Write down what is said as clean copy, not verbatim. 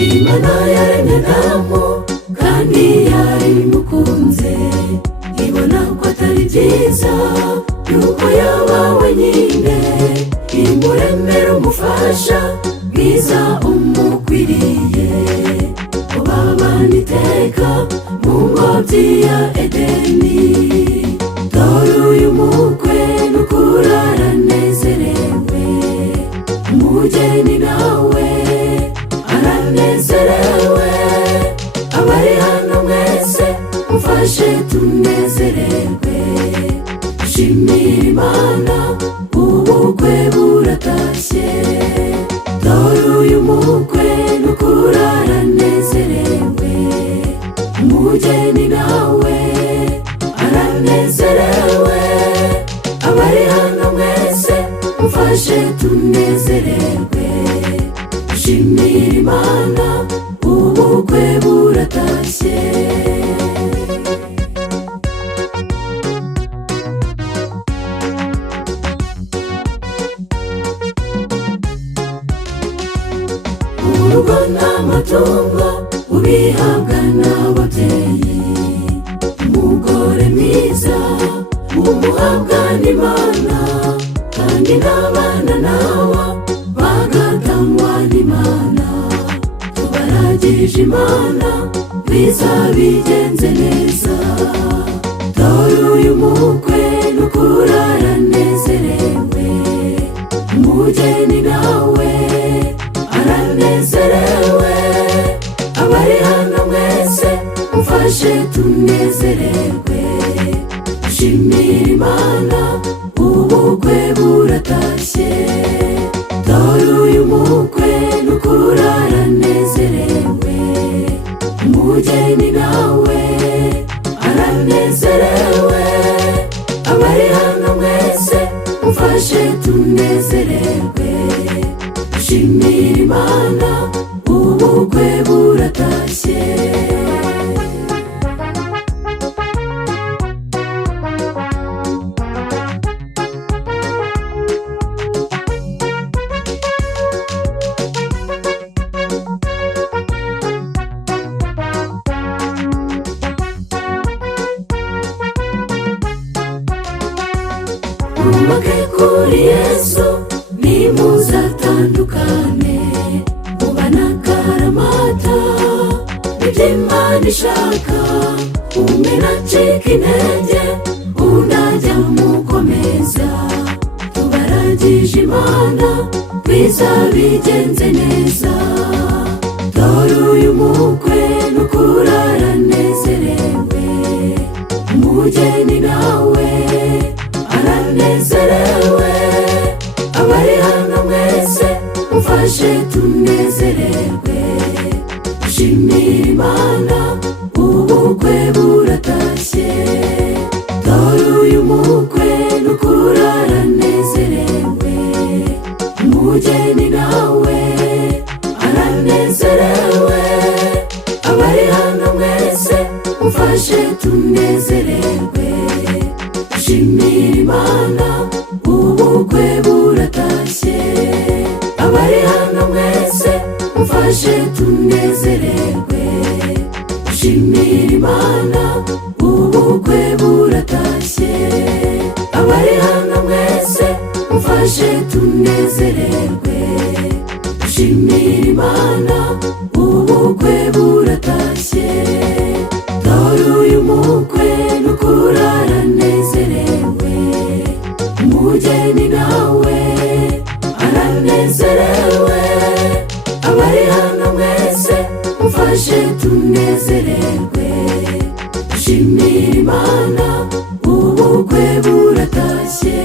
Imana yaremye Adamu kandi yarimukunze, ibona ko atari byiza yuko yaba wenyine, imuremera umufasha mwiza umukwiriye, ko babana iteka mu ngobyi ya Edeni. Dore uyu mukwe n'ukuri aranezerewe, umugeni nawe aranezerewe, abari hano mwese mufashe tunezererwe, dushimire Imana ubukwe buratashye. Dore uyu mukwe n'ukuri aranezerewe, umugeni nawe aranezerewe, abari hano mwese mufashe tunezererwe, dushimire Imana ubukwe buratashye. Urugo n'amatungo ubihabwa n'ababyeyi, umugore mwiza umuhabwa n'Imana, kandi n'abana nawa bagatangwa n'Imana. Tubaragije Imana biza bigenze neza. Dore uyu mukwe n'ukuri aranezerewe, umugeni nawe aranezerewe, abari hano mwese mufashe tunezererwe, dushimire Imana ubukwe buratashye. Dore uyu mukwe n'ukuri aranezerewe, umugeni nawe aranezerewe, abari hano mwese mufashe tunezererwe, dushimire Imana ubukwe buratashye. Mwubake kuri Yesu nimuzatandukane, mubana akaramata nibyo Imana ishaka, umwe nacika intege undi ajya mukomeza. Tubaragije Imana biza bigenze neza. Dore uyu mukwe n'ukuri aranezerewe, umugeni nawe aranezerewe, abari hano mwese mufashe tunezererwe, dushimire Imana ubukwe buratashye. Dore uyu mukwe n'ukuri aranezerewe, umugeni nawe aranezerewe, abari hano mwese mufashe tunezererwe, dushimire Imana ubukwe buratashye. Abari hano mwese mufashe tunezererwe, dushimire Imana ubukwe buratashye. Abari hano mwese mufashe tunezererwe, dushimire Imana ubukwe buratashye. Dore uyu mukwe n'ukuri aranezerewe, umugeni nawe aranezerewe, abari hano mwese mufashe tunezererwe, dushimire Imana ubukwe buratashye.